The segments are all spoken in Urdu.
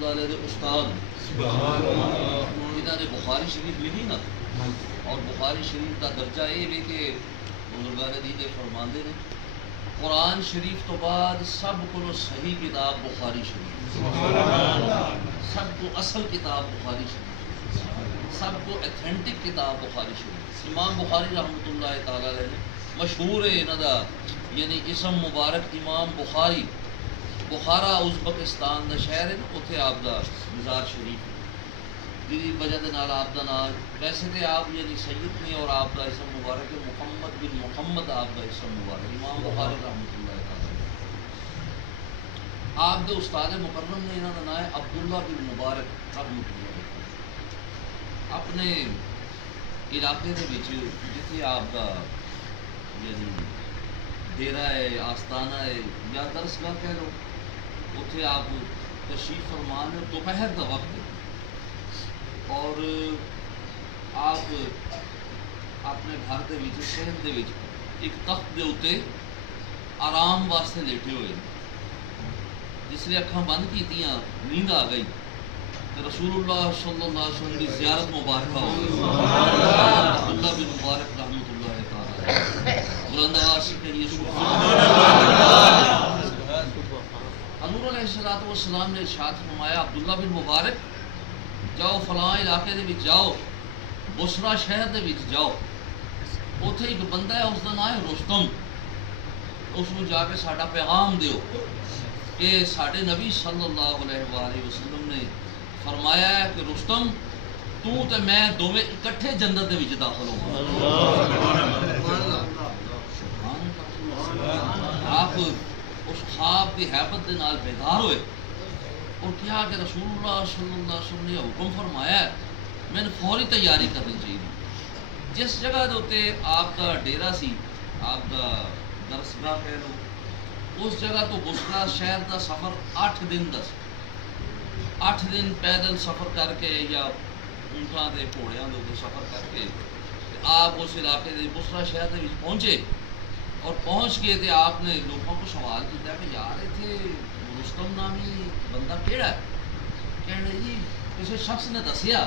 اللہ علیہ دے استاد جنہوں نے بخاری شریف لکھی نا، اور بخاری شریف کا درجہ یہ ہے کہ بزرگان دین فرماندے نے قرآن شریف تو بعد سب کو صحیح کتاب بخاری شریف، سب کو اصل کتاب بخاری شریف، سب کو ایتھینٹک کتاب بخاری شریف۔ امام بخاری رحمۃ اللہ تعالی علیہ نے مشہور ہے انہاں دا یعنی اسم مبارک امام بخاری، بخارا ازبکستان دا شہر ہے نا، اتنے آپ دا مزار شریف جی وجہ دے نال آپ دا نام، ویسے تو آپ یعنی سید نے اور آپ دا اسم مبارک ہے محمد بن محمد، آپ دا اسم مبارک امام بخاری رحمۃ اللہ تعالی۔ آپ دے استاد مکرم نے انہاں دا نام ہے عبداللہ بن مبارک رحمۃ اللہ۔ اپنے علاقے دے وچ جتھے آپ دا یعنی ڈیرا ہے، آستانہ ہے یا درسگاہ کہہ لو، اتنے آپ تشریف فرمان ہے، دوپہر کا وقت ہے اور آپ اپنے گھر کے صحن کے ایک تخت کے اتنے آرام واسطے لیٹے ہوئے، جس لیے اکھاں بند کیتیاں نیند آ گئی تو رسول اللہ صلی اللہ علیہ وسلم کی زیارت مبارکہ ہو گئی۔ عبداللہ بن مبارک رحمۃ اللہ تعالی بلند آواز سے کہیے سبحان اللہ۔ حضور علیہ السلام نے ارشاد فرمایا عبداللہ بن مبارک جاؤ فلاں علاقے دے وچ جاؤ، بصرہ شہر دے وچ جاؤ، اتھے ایک بندہ ہے اس کا نام ہے رستم، اس کو جا کے ساڈا پیغام دیو کہ ساڈے نبی صلی اللہ علیہ وآلہ وسلم نے فرمایا ہے کہ رستم تو تے میں دوویں اکٹھے جنت دے وچ داخل ہوں۔ آپ اس خواب کی حیبت دے نال بیدار ہوئے اور کیا کہ رسول اللہ صلی اللہ علیہ وسلم نے حکم فرمایا ہے، میں نے فوری تیاری کرنی چاہیے۔ جس جگہ دے اتنے آپ کا ڈیرا سی، آپ کا درسگاہ کہہ لو، اس جگہ تو بصرہ شہر کا سفر 8 دن دا سی، 8 دن پیدل سفر کر کے یا اونٹاں دے گھوڑیاں دے سفر کر کے آپ اس علاقے دے بصرہ شہر دے وچ پہنچے، اور پہنچ کے تے آپ نے لوگوں کو سوال کیا کہ یار اتنے رستم نامی بندہ کیڑا ہے؟ کہنے جی کسی شخص نے دسیا،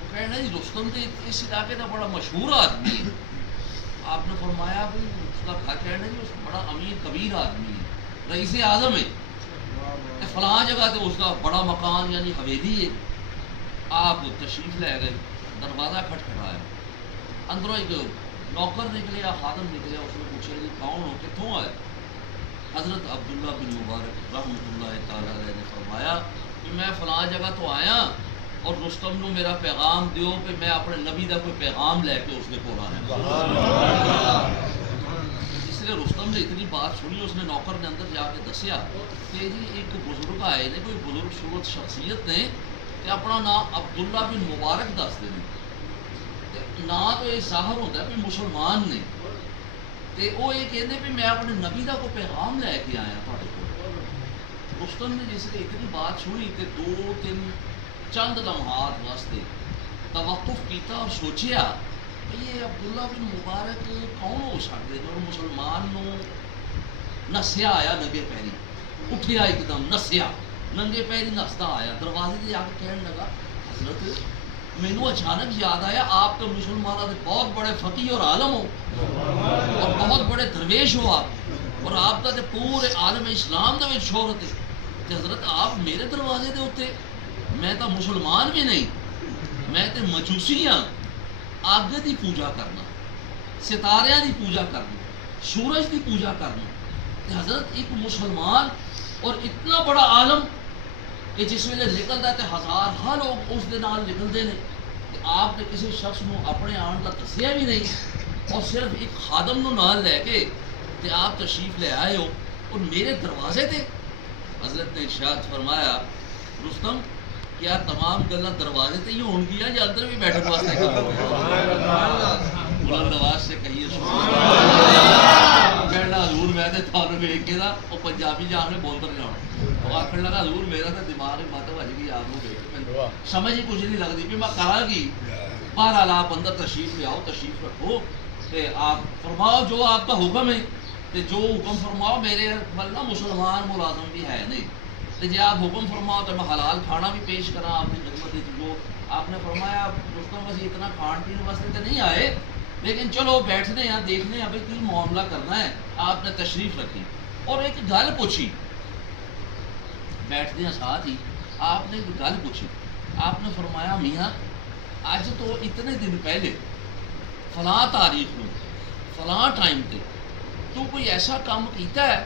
وہ کہنا جی رستم تے اس علاقے کا بڑا مشہور آدمی ہے۔ آپ نے فرمایا بھائی اس کا گھر کہنا جی اس بڑا امیر کبیر آدمی ہے، رئیس اعظم ہے، فلاں جگہ تے اس کا بڑا مکان یعنی حویلی ہے۔ آپ تشریف لے گئے، دروازہ کھٹکھٹایا، اندروں ایک نوکر نکلیا، خادم نکلیا، اس نے پوچھا جی کون ہو، کتوں آئے؟ حضرت عبداللہ بن مبارک رحمۃ اللہ تعالی علیہ نے فرمایا کہ میں فلاں جگہ تو آیا اور رستم نو میرا پیغام دیو کہ میں اپنے نبی دا کوئی پیغام لے کے اس نے کول آنا۔ اس لیے رستم نے اتنی بات سنی، اس نے نوکر نے اندر جا کے دسیا کہ جی ایک بزرگ آئے نے، کوئی بزرگ صورت شخصیت نے کہ اپنا نام عبداللہ بن مبارک دس دے، نا تو یہ ظاہر ہوتا ہے بھی مسلمان نے، تے وہ یہ کہتے بھی میں اپنے نبی دا کو پیغام لے کے آیا تھوڑے کو۔ رستم نے جس نے اتنی بات سنی تے 2-3 چند لمحات واسطے توقف کیتا اور سوچیا کہ یہ عبداللہ بن مبارک کون ہو سکتے جو مسلمان نو نسیا آیا ننگے پیری، اٹھیا ایک دم نسیا ننگے پیری نستا آیا، دروازے سے آ کے کہنے لگا حضرت مینو اچانک یاد آیا آپ تو مسلمانوں کے بہت بڑے فقیہ اور عالم ہو اور بہت بڑے درویش ہو آپ، اور آپ کا پورے عالم اسلام دے شہرت ہے، کہ حضرت آپ میرے دروازے دے اتنے، میں تو مسلمان بھی نہیں، میں تو مجوسی ہاں، آگ کی پوجا کرنا، ستاریاں کی پوجا کرنا، سورج کی پوجا کرنا، کہ حضرت ایک مسلمان اور اتنا بڑا عالم کہ جس ویلے نکلتا ہے ہزار لوگ اس دے نال نکلتے ہیں، کہ آپ نے کسی شخص کو اپنے آن کا دسیا بھی نہیں اور صرف ایک خادم نو نال لے کے کہ آپ تشریف لے آئے ہو اور میرے دروازے تے۔ حضرت نے ارشاد فرمایا رستم کیا تمام گلاں دروازے تے ہی ہون گیا یا اندر بھی بیٹھنے واسطے بلند آواز سے کہیے سبحان اللہ۔ کہنا حضور میں تے تھانوں ویکھ کے نا او پنجابی جان میں بولتا نہیں آنا، وہ آخر لگا حضور میرا تو دماغ مت بج گئی آپ کو دیکھ سمجھ ہی کچھ نہیں لگتی بھی میں کرا کی۔ بہرحال آپ اندر تشریف لے آؤ، تشریف رکھو، کہ آپ فرماؤ جو آپ کا حکم ہے، کہ جو حکم فرماؤ، میرے مطلب مسلمان ملازم بھی ہے نہیں، تو جی آپ حکم فرماؤ تو میں حلال کھانا بھی پیش کرا آپ کی خدمت جو آپ نے فرمایا رستم بس اتنا کھان پین واسطے تو نہیں آئے لیکن چلو بیٹھنے ہیں دیکھنے ہیں ابھی کی معاملہ کرنا ہے. آپ نے تشریف رکھی اور ایک گل پوچھی بیٹھتے ہیں ساتھ ہی آپ نے ایک گل پوچھی. آپ نے فرمایا میاں اج تو اتنے دن پہلے فلاں تاریخ میں فلاں ٹائم تے تو کوئی ایسا کام کیتا ہے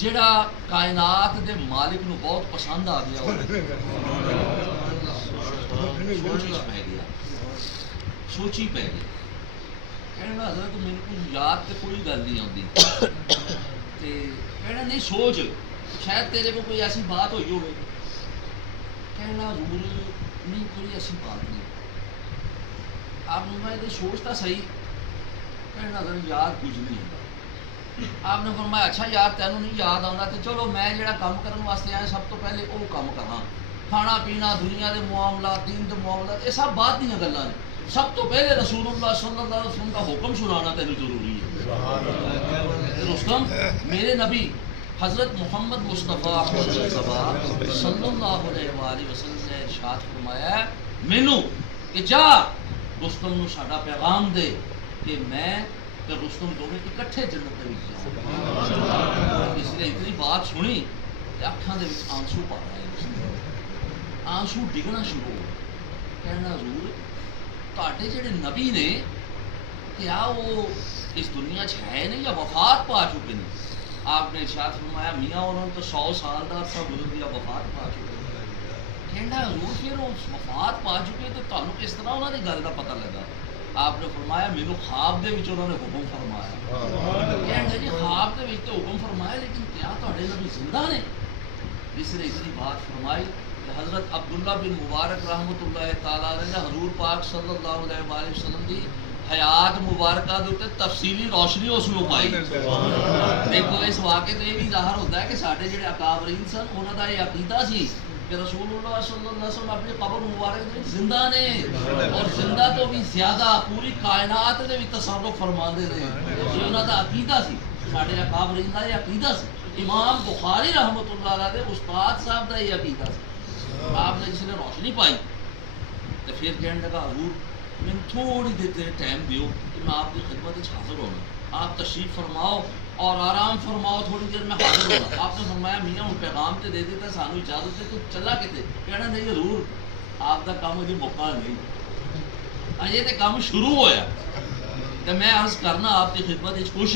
جڑا کائنات دے مالک نو بہت پسند آ گیا سوچی پہ گیا کہنا حضرت میرے کو یاد تے کوئی گل نہیں آتی کہنا نہیں سوچ شاید تیرے کو کوئی ایسی بات ہوئی ہوگی. کہنا حضور نہیں کوئی ایسی بات نہیں. آپ نے میں سوچتا صحیح کہنا حضرت یاد کچھ نہیں ہوتا. آپ نے فرمایا اچھا یار تینوں نہیں یاد آتا تو چلو میں جڑا کام کرنے واسطے آیا سب تو پہلے وہ کام کرا. کھانا پینا دنیا کے معاملات دین کے معاملات یہ سب بعد دیا گلیں نے. سب تو پہلے رسول اللہ صلی اللہ علیہ وسلم کا حکم سنانا تینوں ضروری ہے. رستم میرے نبی حضرت محمد مصطفیٰ صلی اللہ علیہ وآلہ وسلم نے ارشاد فرمایا مینوں کہ جا رستم نو ساڈا پیغام دے کہ میں تے رستم دونوں اکٹھے جنت دے وچ جاؤں. اس نے اتنی بات سنی کہ اکھاں دے وچ آنسو پا آئے, آنسو ڈگنا شروع ہو. کہنا حضور تہاڈے جڑے نبی نے کیا وہ اس دنیا چ ہے نہیں یا وفات پا چکے ہیں؟ آپ نے ارشاد فرمایا میاں انہوں نے تو 100 سال کا عرصہ گزر گیا وفات پا چکے. کہنا حضور پھر وہ وفات پا چکے تو تمہیں کس طرح انہوں نے گل کا پتہ لگا؟ آپ نے فرمایا میرے خواب دے وچ انہوں نے حکم فرمایا. کہنا جی خواب دے وچ تو حکم فرمایا لیکن کیا تہاڈے نبی زندہ نے؟ اس نے اتنی بات فرمائی کہ حضرت عبداللہ بن مبارک رحمۃ اللہ تعالیٰ علیہ نے حضور پاک صلی اللہ علیہ وآلہ وسلم دی حیات مبارکہ دے اوپر تفصیلی روشنی اس نو پائی. دیکھو اس واقعے تو یہ بھی ظاہر ہوتا ہے کہ سارے جڑے اکابرین سن انہوں کا یہ عقیدہ سی کہ رسول اللہ صلی اللہ علیہ وسلم اپنی قبر مبارک دے زندہ نے اور زندہ تو بھی زیادہ پوری کائنات دے بھی تصرف فرماندے رہے. یہ انہوں کا عقیدہ سی, سارے اکابرین کا یہ عقیدہ سی. امام بخاری رحمۃ اللہ علیہ استاد صاحب کا یہ عقیدہ سی. آپ نے جس نے روشنی پائی تو پھر کہنے لگا حضور میں تھوڑی دیر ٹائم دیو کہ میں آپ کی خدمت حاضر ہونا. آپ تشریف فرماؤ اور آرام فرماؤ, تھوڑی دیر میں حاضر ہونا. آپ نے فرمایا میاں ہوں پیغام تے دے دیتا سانو اجازت ہے تو چلا کتے؟ کہنا نہیں حضور آپ کا کام مجھے موقع نہیں, یہ تو کام شروع ہویا کہ میں عرض کرنا آپ کی خدمت خوش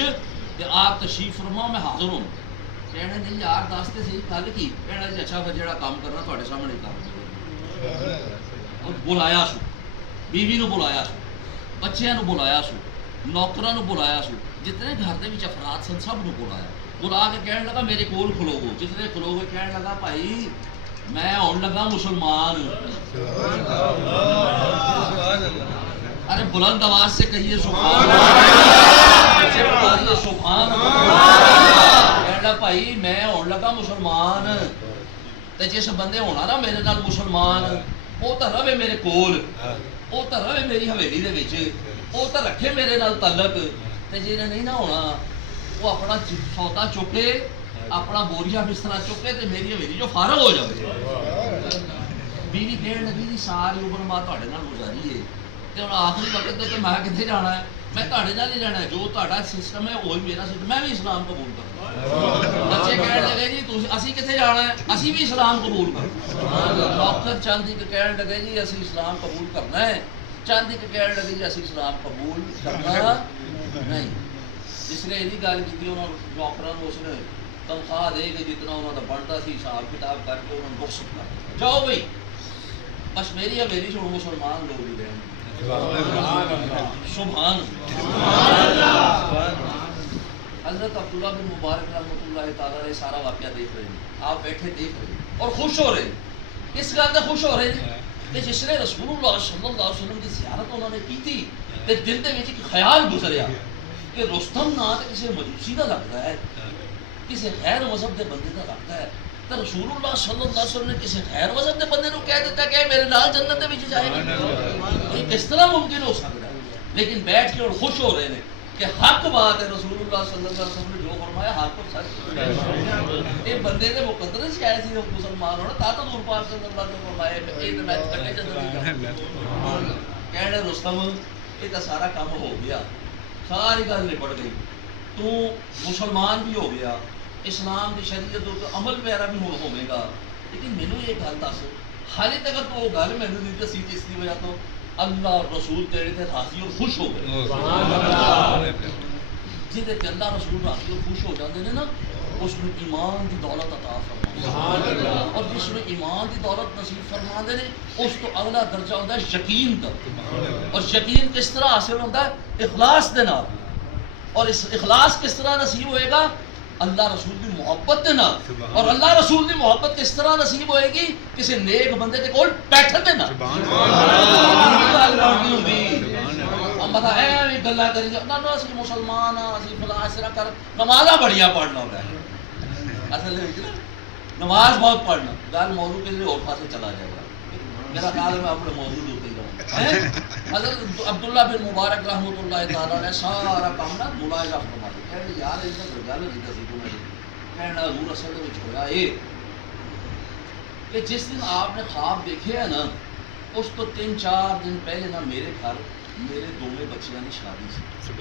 کہ آپ تشریف فرماؤ میں حاضر ہوں. کہنا نہیں یار دستے صحیح گل کی. کہنا جی اچھا پھر جڑا کام کرنا تھوڑے سامنے کر. بلایا سو, بیوی نو بلایا سو, بچیاں نو بلایا سو, نوکراں نو بلایا سو, جتنے گھر دے وچ افراد سن سب نو بلایا. بلا کے کہنے لگا میرے کول کھلوو. جس نے کھلو کے کہنے لگا بھائی میں ہون لگا مسلمان. ارے بلند آواز سے کہیے سبحان اللہ, سبحان اللہ. کہنا بھائی میں ہون لگا مسلمان تے جس بندے ہونا نا میرے نال مسلمان وہ تو رہے میرے کول, وہ تو رہے میری حویلی دے وچ, وہ تو رکھے میرے نال تعلق. تے جی نے نہیں نہ ہونا وہ اپنا سودا چکے اپنا بوریا بستر چکے تے میری حویلی جو فارغ ہو جائے. بیوی کہن لگی جی ساری عمر ماں تہاڈے نال گزاری ہے تے ہن آخری وقت تے میں کتنے جانا ہے؟ میں تہاڈے نال ہی رہنا ہے. جو تہاڈا سسٹم ہے وہی میرا سسٹم, میں بھی اسلام قبول کروں. بچے کہنے لگے جی اسی کتنے جانا ہے؟ اسی بھی اسلام قبول کروں. نوکر چند ایک کہنے لگے جی اسی اسلام قبول کرنا ہے, چند ایک کہنے لگے جی اسی اسلام قبول کرنا نہیں. جس نے یہ گل کی انہوں نے نوکروں کو اس نے تنخواہ دے کے جتنا انہوں کا بنتا سی حساب کتاب کر کے انہوں نے رخصت کر دیا. جاؤ بھائی بس میری حویلی سے مسلمان لوگ ہی رہیں. سبحان حضرت عبداللہ بن مبارک رحمۃ اللہ تعالیٰ نے سارا واقعہ دیکھ رہے ہیں. آپ بیٹھے دیکھ رہے ہیں اور خوش ہو رہے ہیں. اس گل سے خوش ہو رہے ہیں کہ جس نے رسول اللہ صلی اللہ علیہ وسلم کی زیارت انہوں نے کی تھی تے دل دے وچ ایک خیال گزریا کہ رستم نا تے کسی مجوسی دا لگتا ہے, کسی غیر مذہب دے بندے دا لگتا ہے. تو رسول اللہ صلی اللہ علیہ وسلم نے کسی غیر مذہب دے بندے نو کہہ دیتا کہ میرے نال جنت دے وچ جائے گا. یہ کس طرح ممکن ہو سکتا ہے؟ لیکن بیٹھ کے اور خوش ہو رہے ہیں کہ حق بات ہے. رسول اللہ صلی اللہ علیہ وسلم نے جو فرمایا فرمایا ہاتھ کو سچ یہ بندے نے مقدر سے آئے سی مسلمان ہونا تا تو حضور پاک صلی اللہ علیہ وسلم فرمایا کہ یہ میں چھٹے جدوں کہنے رستم یہ تو سارا کام ہو گیا ساری گل نپٹ گئی تو مسلمان بھی ہو گیا اسلام کی شریعت عمل وغیرہ بھی ہوں ہوے گا لیکن مینوں یہ گل دس حالے تک تو وہ گل مینوں نہیں دسی جس کی وجہ تو اللہ اور رسول تیرے تے راضی اور خوش ہو گئے جہدے تے اللہ رسول راضی اور خوش ہو جاندے نے نا اس میں ایمان دی دولت عطا فرماندے اور جس میں ایمان دی دولت نصیب فرماندے نے اس تو اگلا درجہ ہوندا ہے یقین دا اور یقین کس طرح حاصل ہوندا ہے اخلاص دے نال اور اس اخلاص کس طرح نصیب ہوئے گا اللہ رسول کی محبت دے نال اور اللہ رسول کی محبت کس طرح نصیب ہوئے گی کسی نیک بندے دے کول بیٹھن دے نال بتا ہے گلا کری نہ اسی مسلمان ہاں اسی فلاں اس طرح کر نمازاں بڑیاں پڑھنا ہوتا ہے اصل نماز بہت پڑھنا گل موضوع کے لیے اور پاسے چلا جائے گا میرا خیال ہے میں اپنے موضوع ہوتے جاؤں حضرت عبداللہ بن مبارک رحمۃ اللہ تعالیٰ نے سارا کام نا ملاحظہ فرما دیا کہ یار اس نے گل نہیں دسی تو میں کہنا حضور اصل وچ ہویا یہ کہ جس دن آپ نے خواب دیکھے ہے نا اس تو 3-4 دن پہلے نا میرے گھر میرے دونوں بچیاں کی شادی سی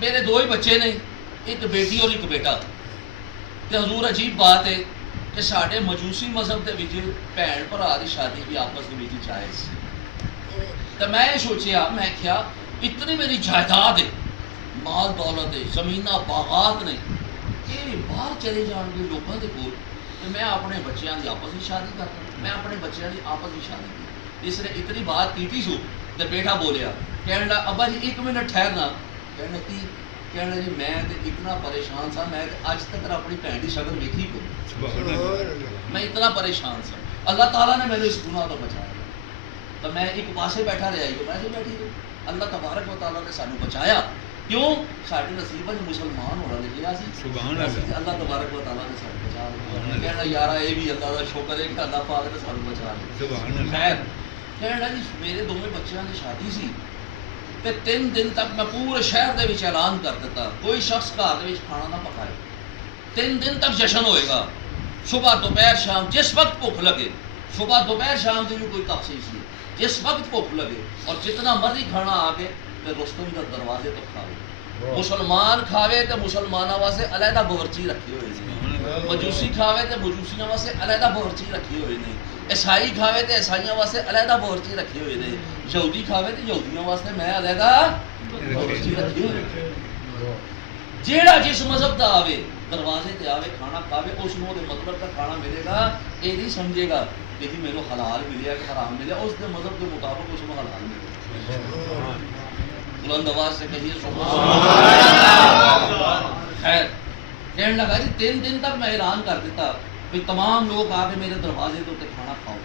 میرے دو ہی بچے نے ایک بیٹی اور ایک بیٹا تے حضور عجیب بات ہے کہ ساڈے مجوسی مذہب دے وچ بھین بھرا دی شادی بھی آپس دے وچ جائز سی تے میں سوچیا میں کیا اتنی میری جائیداد ہے مال دولت ہے زمیناں باغات نے کہ باہر چلے جان گے لوگوں کے کول تے میں اپنے بچیاں دی آپس وچ شادی کرتا میں اپنے بچیاں دی آپس وچ شادی کی اس نے اتنی بات کی سو تے بیٹا بولیا کہنے لگا ابا جی 1 منٹ ٹھہرنا کہنے کی کہنے جی میں تے اتنا پریشان سا میں اج تک اپنی بھن کی شکل ویکھی کوئی میں اتنا پریشان سا اللہ تعالیٰ نے میرے اس گناہ تو بچایا تو میں ایک پاسے بیٹھا رہا ایک پاسے بیٹھی رہی اللہ تبارک و تعالیٰ نے سانو بچایا کیوں ساڈے نصیب وچ مسلمان ہونا لکھیا سی اللہ تبارک و تعالیٰ نے سانو بچا لیا کہنا یارا یہ بھی اللہ کا شکر ہے کہ اللہ پاک نے سانو بچا لیا خیر کہنا جی میرے دونوں بچیاں کی شادی سی تے 3 دن تک میں پورے شہر دے وچ اعلان کر دیتا کوئی شخص گھر دے وچ کھانا نہ پکائے 3 دن تک جشن ہوئے گا صبح دوپہر شام جس وقت بھوک لگے صبح دوپہر شام کی بھی کوئی تخصیص نہیں جس وقت بھوک لگے اور جتنا مرضی کھانا آ کے تے رستم کے دروازے تک کھاوے مسلمان کھاوے تے مسلمانوں واسطے علیحدہ باورچی رکھے ہوئے ہیں مجوسی کھاوے تے مجوسیاں واسطے علیحدہ باورچی رکھے ہوئے ہیں عیسائی کھاوے تے عیسائیاں واسطے علیحدہ باورچی رکھے ہوئے ہیں یہودی کھاوے تے یہودیاں واسطے میں علیحدہ باورچی رکھے ہوئے جیڑا جس مذہب دا آوے دروازے تے آوے کھانا کھاوے اس نو دے مطلب کا کھانا ملے گا یہ نہیں سمجھے گا کہ جی میرے حلال ملیا کہ حرام ملیا اس دے مذہب کے مطابق اس کو حلال ملے بلند آواز سے کہیے سبحان اللہ خیر کہنے لگا جی 3 دن تک میں اعلان کر دیتا کہ تمام لوگ آ کے میرے دروازے تے کھانا کھاؤ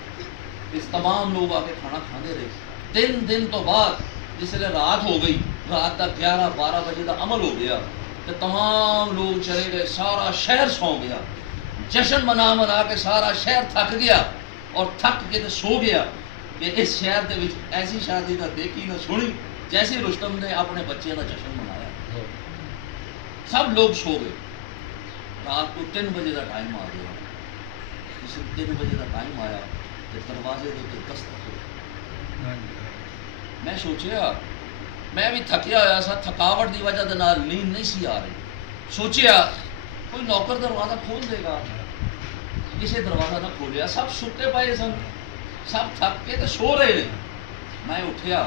اس تمام لوگ آ کے کھانا کھانے رہے 3 دن تو بعد جس لئے رات ہو گئی رات تک 11-12 بجے کا عمل ہو گیا تو تمام لوگ چلے گئے سارا شہر سو گیا جشن منا کے سارا شہر تھک گیا اور تھک کے تو سو گیا کہ اس شہر دے وچ ایسی شادی نہ دیکھی نہ سنی جیسے رستم نے اپنے بچے کا جشن منایا سب لوگ سو گئے رات کو 3 بجے کا ٹائم آ گیا جس 3 بجے کا ٹائم آیا تو دروازے کے دستک ہوئے میں سوچیا میں بھی تھکیا ہوا سا تھکاوٹ کی وجہ سے نیند نہیں سی آ رہی سوچیا کوئی نوکر دروازہ کھول دے گا کسی دروازہ نہ کھولیا سب ستے پائے سن سب تھک کے تو سو رہے ہیں میں اٹھیا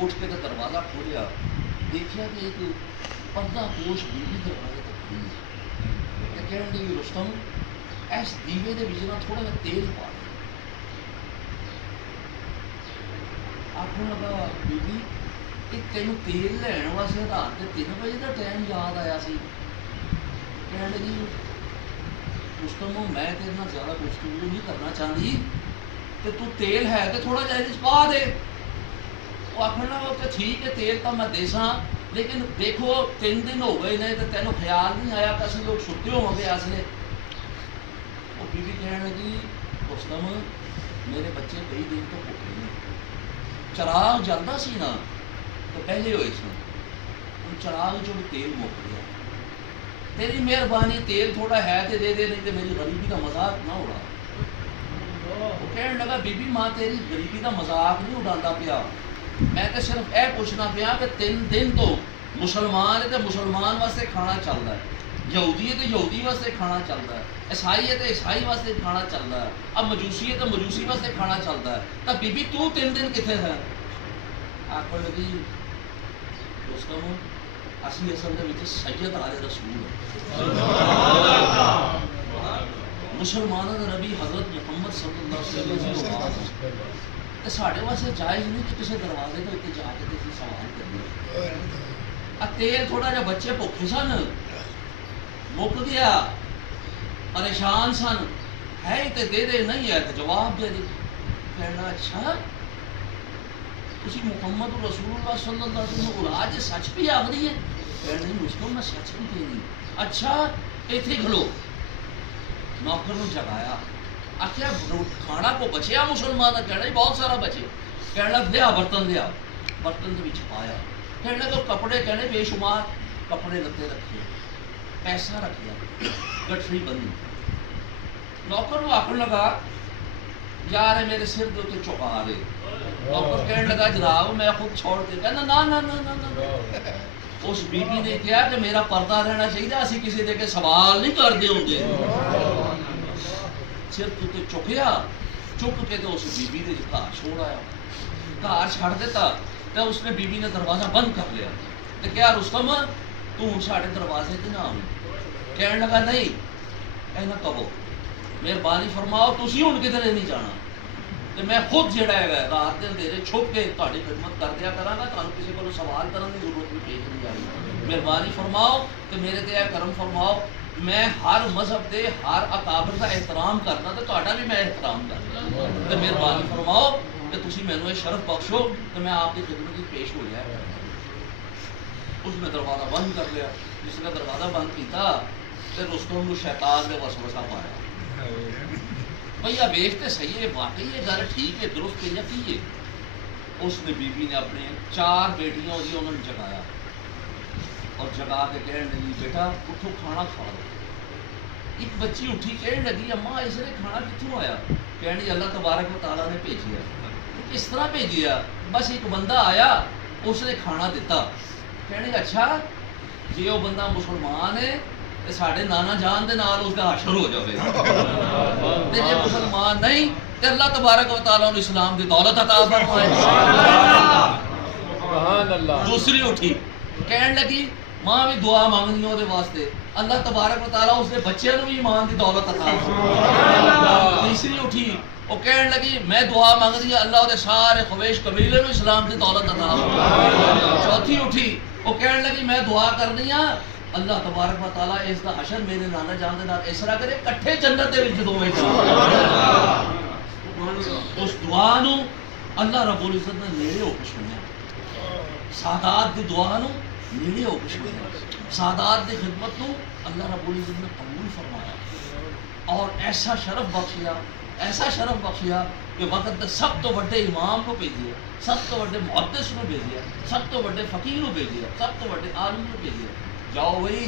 اٹھ کے تو دروازہ کھولیا دیکھا کہ ایک پردہ پوش بیوی دروازے تک کھڑی ہے کہنے لگی رستم اس دیوے دے وچ نہ تھوڑا جا تیل پا آخر لگا بیوی کہ تینوں تیل لین واسطے رات کے 3 بجے کا ٹائم یاد آیا سی کہنے لگی رستم میں تیرے نال زیادہ گفتگو نہیں کرنا چاہتی کہ تو تیل ہے کہ تھوڑا جہا پا دے وہ آخنا کہ ٹھیک ہے تیل تو میں دے سا لیکن دیکھو 3 دن ہو گئے نے تو تینوں خیال نہیں آیا کہ اسی لوگ ستے ہو گے اس لیے وہ بیوی کہنے لگی رستم میرے بچے کئی دن تو بھوکے نے چراغ جلدا سی نا تو پہلے ہوئے سن ان چراغ جو تیل مک گیا تیری مہربانی تیل تھوڑا ہے تے دے دے, نہیں تے میری غریبی کا مذاق نہ اڑا. وہ کہنے لگا بی بی ماں تیری غریبی کا مذاق نہیں اڑاتا پیا, میں تو صرف اے پوچھنا پیا کہ 3 دن تو مسلمان ہے تو مسلمان واسطے کھانا چلتا ہے, یہودی ہے تو یہودی واسطے کھانا چلتا ہے, عیسائی ہے تو عیسائی واسطے کھانا چلتا ہے, اب مجوسی ہے تو مجوسی واسطے کھانا چلتا ہے, تو بی بی تو 3 دن کتنے ہے؟ آخر لگی دوستوں اسی اصل کے سید آل رسول مسلمانوں کا نبی حضرت محمد صلی اللہ علیہ وسلم تو سارے واسطے جائز نہیں کہ کسی دروازے کے اتنے جا کے کسی سوال کریے. تیل تھوڑا جہا بچے بھوکے سن, مک گیا, پریشان سن, ہے ہی تو دے دے, نہیں ہے تو جواب دے دے. کہنا اچھا تسی محمد رسول اللہ صلی اللہ علیہ وسلم اڑا سچ بھی آخری ہے؟ کہنا نہیں مسلم میں سچ بھی کہنی. اچھا اتنے کھلو. نوکر نے جگایا, آخیا کھانا کو بچیا مسلمان کا؟ کہنا بہت سارا بچے. کہنا لیا برتن, لیا برتن کے بچ پایا. کہنا تو کپڑے, کہنے بے شمار کپڑے لتے رکھے, پیسہ رکھیا, گٹھری بنی. نوکر کو آخر لگا یار میرے سر دے اتنے چکا رہے. نوکر کہنے لگا جناب میں خود چھوڑ کے. کہنا نا. اس بی بی نے کہا کہ میرا پردہ رہنا چاہیے, اسی کسی دے کے سوال نہیں کرتے ہوں گے. سر تے چکیا, چک کے تو اس بی بی نے گھر چھوڑ آیا. گھر چھڑ دیتا تو اس نے بی بی نے دروازہ بند کر لیا. تو کیا رستم تو ہوں ساڑھے دروازے تے نہ آؤں؟ کہنے لگا نہیں اے نہ کہو, مہربانی فرماؤ تسی ہوں کدھر نہیں جانا, تو میں خود جڑا ہے رات کے اندھیرے چھپ کے تہاڈی خدمت کر دیا کرا گا, تمہیں کسی کو سوال کرنے کی ضرورت بھی پیش نہیں آئی. مہربانی فرماؤ کہ میرے تے کرم فرماؤ, میں ہر مذہب دے ہر اکابر کا احترام کرنا, تو تہاڈا بھی میں احترام کرنا, تو مہربانی فرماؤ کہ تسی مینوں یہ شرف بخشو کہ میں آپ کی خدمت کی پیش ہو جائے. اس نے دروازہ بند کر لیا. جس نے دروازہ بند کیتا تو رستم کو شیطان نے وسوسہ پایا, بھیا ویختے صحیح ہے, واقعی یہ گل ٹھیک ہے, درست ہے یا کی ہے؟ اس نے بی بی نے اپنے 4 بیٹیاں ہوئی انہوں نے جگایا اور جگا کے کہنے لگی بیٹا اٹھو کھانا کھا لو. ایک بچی اٹھی کہنے لگی اماں اس نے کھانا کتوں آیا؟ کہنے اللہ تبارک و تعالیٰ نے بھیجیا. کس طرح بھیجیا؟ بس ایک بندہ آیا اس نے کھانا دیتا. کہنے اچھا جی وہ بندہ مسلمان ہے تو ساڈے نانا جان دے نال اس کا حشر ہو جائے, تے جے مسلمان نہیں تے اللہ تبارک و تعالیٰ نے اسلام دی دولت عطا فرمائے. سبحان اللہ. دوسری اٹھی کہنے لگی ماں بھی دعا مانگنی وہ واسطے, اللہ تبارک و تعالیٰ اس نے بچے کو بھی ایمان دی دولت عطا فرمائے. تیسری اٹھی وہ کہنے لگی میں دعا مانگنی اللہ دے سارے خویش قبیلے کو اسلام دی دولت عطا فرمائے. چوتھی اٹھی وہ کہنے لگی میں دعا کرنی ہاں اللہ تبارک و تعالیٰ اس کا حشر میرے نانا جان دے نال اس طرح کرے کٹھے جنت دے وچ دوویں جان. اس دعا نو اللہ رب العزت نے نیڑے ہو کے سنیا. سادات دی دعا نو نیڑے ہو کے سنیا. سادات دی خدمت نو اللہ رب العزت نے قبول فرمایا اور ایسا شرف بخشیا, ایسا شرف بخشیا کہ وقت سب تو بڑے امام کو بھیجیا, سب تو بڑے محدث کو بھیجیا, سب تو بڑے فقیر کو بھیجیا, سب تو بڑے عالم کو بھیجیا. جاؤ بھائی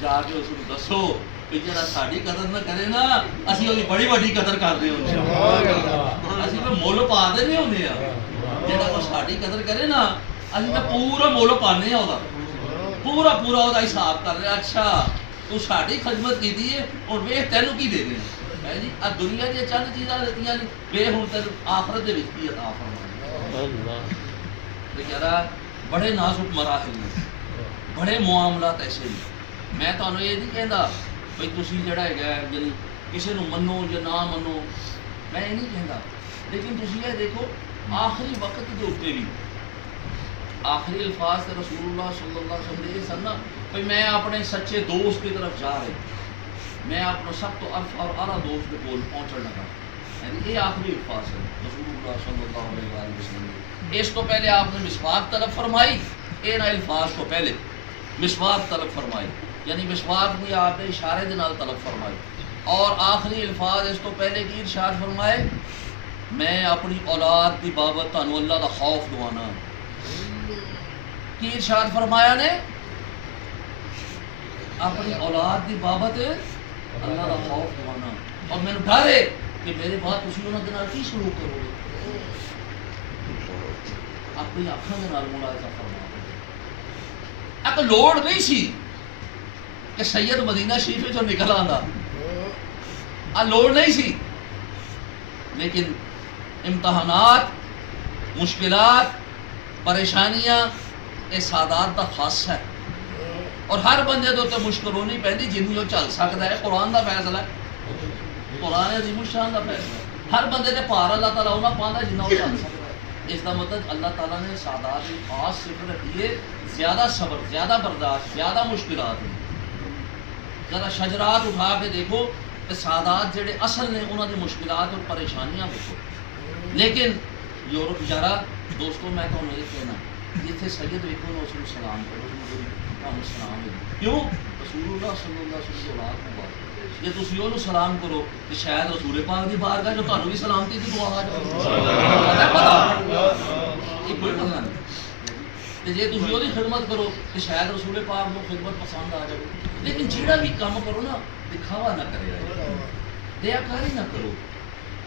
جا کے اس کو دسو کہ جڑا ساڈی قدر نہ کرے نا اسی وہی بڑی بڑی قدر کرتے ہوں, اسی پہ مول پا دے نہیں ہوندے ہیں. جڑا کوئی ساڈی قدر کرے نا اسی پہ پورا مول پانے ہیں, پورا پورا وہ حساب کر رہے. اچھا تو ساڈی خدمت کی ہے اور ویخ تینوں کی دے دیں جی. اب دنیا کی چند چیزاں دیتی ہیں بے ہوں تین آخرت دے وچ کی عطا فرمائے. بڑے نازک مراحل نے, بڑے معاملات ایسے ہیں. میں تمہیں یہ نہیں کہتا بھائی تسی جڑا ہے یعنی کسی نو منو یا نہ منو, میں یہ نہیں کہتا, لیکن تسی یہ دیکھو آخری وقت کے اتنے بھی آخری الفاظ سے رسول اللہ صلی اللہ علیہ وسلم یہ سن نا بھائی میں اپنے سچے دوست کی طرف جا رہے, میں اپنا سب تو عرف اور اعلیٰ دوست کے کول پہنچن لگا. یعنی یہ آخری الفاظ ہے رسول اللہ صلی اللہ علیہ وسلم. اس تو پہلے آپ نے مسواک طلب فرمائی, ان الفاظ کو پہلے مسواک طلب فرمائی, یعنی مسواک بھی آپ نے اشارے دے نال طلب فرمائی. اور آخری الفاظ اس تو پہلے کی ارشاد فرمائے میں اپنی اولاد کی بابت تانوں اللہ دا خوف دوانا. کی ارشاد فرمایا نے اپنی اولاد دی بابت اللہ دا خوف ہونا اور میں ڈر ہے کہ میرے بعد تسی انہاں دے نال کی سلوک کرو گے. اپنی اکھاں دے نال ملاحظہ فرماؤ. ایک لوڑ نہیں سی کہ سید مدینہ شریف جو نکل آندا لوڑ نہیں سی، لیکن امتحانات، مشکلات، پریشانیاں یہ سادات دا خاص ہے. اور ہر بندے دے تے مشکل ہونی پیندی جنوں چل سکدا ہے. قرآن دا فیصلہ ہے، قرآن عظیم الشان دا فیصلہ ہے. ہر بندے دے پار اللہ تعالیٰ انہاں پاندا جنہ وہ چل سکدا ہے. اس کا مطلب اللہ تعالیٰ نے سادات کی خاص صفت رکھی ہے، زیادہ صبر، زیادہ برداشت، زیادہ مشکلات ہیں. ذرا شجرات اٹھا کے دیکھو کہ سادات جڑے اصل نے انہوں دی مشکلات اور پریشانیاں دیکھو. لیکن یورپ جارا دوستوں میں تو یہ کہنا جتنے سید ویکو نو اس کو سلام کرو، سلام دے. کیوں؟ رسول اللہ صلی اللہ علیہ وسلم اولاد مبارک. جی تسی انہوں سلام کرو تو شاید رسول پاک دی بارگاہ جو تانوں بھی سلامتی دی دعا آ جائے. یہ کوئی پتہ نہیں. جی تھی وہ خدمت کرو تو شاید رسول پاک کو خدمت پسند آ جائے. لیکن جہاں بھی کام کرو نا دکھاوا نہ کرے، دیا کاری نہ کرو،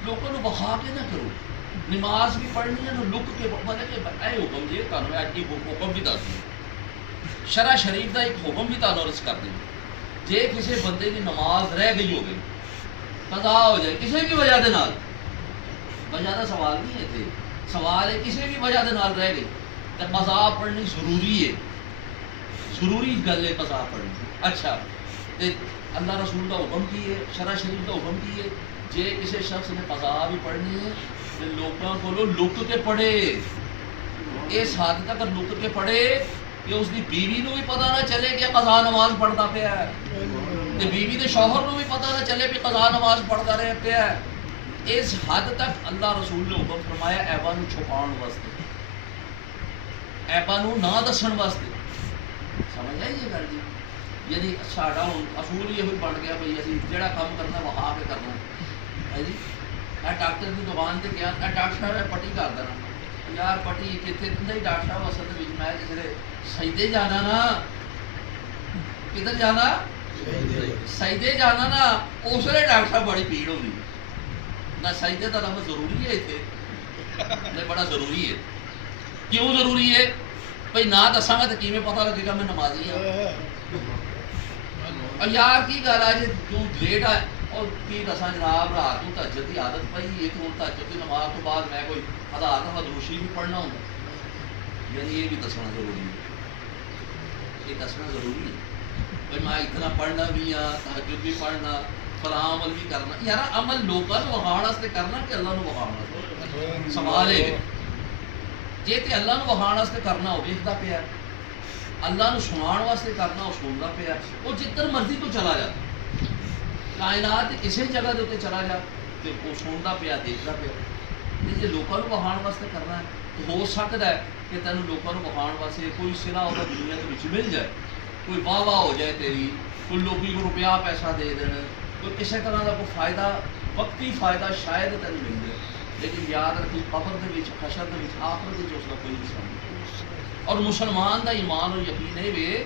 لوگوں کو بخا کے نہ کرو. نماز بھی پڑھنی ہے نا لک کے مطلب کہ اے حکم جی تمہیں اج کی حکم بھی دس دیں. شرع شریف کا ایک حکم بھی تعلق عرض کر دیں. جے کسی بندے کی نماز رہ گئی ہو گئی، قضا ہو جائے کسی بھی وجہ دے نال، وجہ کا سوال نہیں ہے تھے، سوال ہے کسی بھی وجہ دے نال رہ گئی تو قضا پڑھنی ضروری ہے. ضروری گل ہے قضا پڑھنی. اچھا تے اللہ رسول کا حکم کی ہے، شرع شریف کا حکم کی ہے جے کسی شخص نے قضا بھی پڑھنی ہے تو لوگوں کو لک کے پڑھے. اس حد تک لک کے پڑھے کہ اس کی بیوی نو بھی پتہ نہ چلے کہ قضا نماز پڑھتا پیا ہے، تے بیوی دے شوہر نو بھی پتہ نہ چلے کہ قضا نماز پڑھتا رہا پیا ہے. اس حد تک اللہ رسول نے حکم فرمایا عیباں نو چھپاؤن واسطے، عیباں نو نہ دسن واسطے. سمجھ آئی یہ گل جی؟ یعنی ساڈا ہن اصول یہ بن گیا بھئی اسی جہاں کام کرنا وہا کے کرنا ہے جی. ڈاکٹر کی دکان سے گیا ڈاکٹر صاحب پٹی کر دینا یار پٹی کتنے نہیں ڈاکٹر صاحب اصل میں جسے سجدے جانا نا، کدھر جانا؟ سجدے جانا نا، اس لیے ڈاکٹر صاحب بڑی پیڑ ہوگی نہ. سجدے کا لفظ ضروری ہے اتنے، بڑا ضروری ہے. کیوں ضروری ہے؟ بھائی نہ دساں گا تو کیویں پتہ لگے گا میں نمازی ہوں. اور یار کی گل ہے جی تو لیٹ آئے اور کی دساں جناب رات کو تہجد کی عادت پئی ہے تو تہجد کی نماز تو بعد میں کوئی 1000 دفعہ درود شریف بھی پڑھنا ہوں. یعنی یہ بھی دسنا ضروری ہے، یہ دسنا ضروری ہے. بھائی میں اتنا پڑھنا بھی ہاں، تہجد بھی پڑھنا، فلاں عمل بھی کرنا. یار عمل لوگوں کو وکھاؤن واسطے کرنا کہ اللہ کو وکھاؤن واسطے؟ سوال ہے جی تے اللہ کو وکھاؤن واسطے کرنا وہ ویکھدا پیا، اللہ نو سناؤن واسطے کرنا وہ سنتا پیا. وہ جتر مرضی تو چلا جا، کائنات کسی جگہ دے چلا جا تو وہ سنتا پیا، دیکھتا پیا. جی لوگوں کو وکھاؤن واسطے کرنا ہے تو ہو سکتا ہے کہ تینوں لوگوں کو وکھاؤن واسطے کوئی سلا وہ دنیا کے مل جائے، کوئی واہ واہ ہو جائے تیری، کوئی لوگ کو روپیہ پیسہ دے دین، کوئی کسی طرح کا کوئی فائدہ، وقتی فائدہ شاید تینوں مل جائے. لیکن یاد رکھی قبر دے وچ، حشر دے وچ، آخرت دے وچ اس کا کوئی حصہ نہیں. اور مسلمان دا ایمان اور یقین ہے وے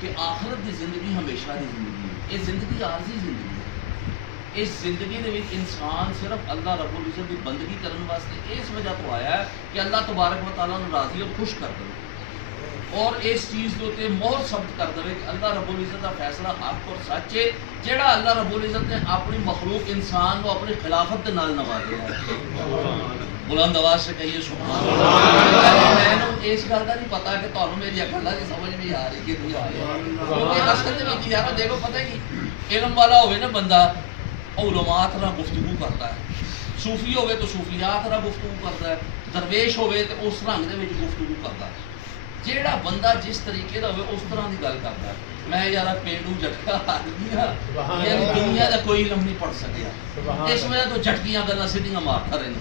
کہ آخرت دی زندگی ہمیشہ دی زندگی ہے. یہ زندگی عارضی زندگی ہے. اس زندگی دے وچ انسان صرف اللہ رب العزت کی بندگی کرنے واسطے اس وجہ تو آیا ہے کہ اللہ تبارک و تعالیٰ نے راضی اور خوش کر دے اور اس چیز کے اتنے مہر ثبت کر دے کہ اللہ رب العزت کا فیصلہ حق اور سچ ہے، جہاں اللہ رب العزت نے اپنی مخلوق انسان کو اپنی خلافت کے نال نوازیا ہے. بلند آواز سے کہیے سبحان اللہ. میں اس گل کا نہیں پتا کہ تمہیں میری اکل کی سمجھ نہیں آ رہی کہ نہیں آ رہی. کیونکہ اصل میں یار دیکھو پتہ ہے کہ علم والا ہوئے نا بندہ علماء طرح گفتگو کرتا ہے، صوفی ہوئے تو صوفیات طرح گفتگو کرتا ہے، درویش ہوئے تو اس رنگ دے وچ گفتگو کرتا ہے. جیڑا بندہ جس طریقے کا ہوئے اس طرح کی گل کرتا ہے. میں یار پینڈو جھٹکا آدمی ہاں، یعنی دنیا کا کوئی علم نہیں پڑھ سکیا، اس وجہ تو جھٹکیاں گلاں سیدھیاں مارتا رہنا.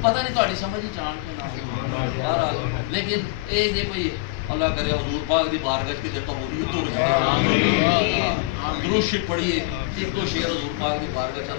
پتہ نہیں تہاڈی سمجھ ہی جان کے نہ. لیکن اے جے کوئی اللہ کرے حضور پاک دی بارگاہ کی قبولیت ہو رہی ہے، درود شریف پڑھیے، ایک دو شعر حضور پاک دی بارگاہ چ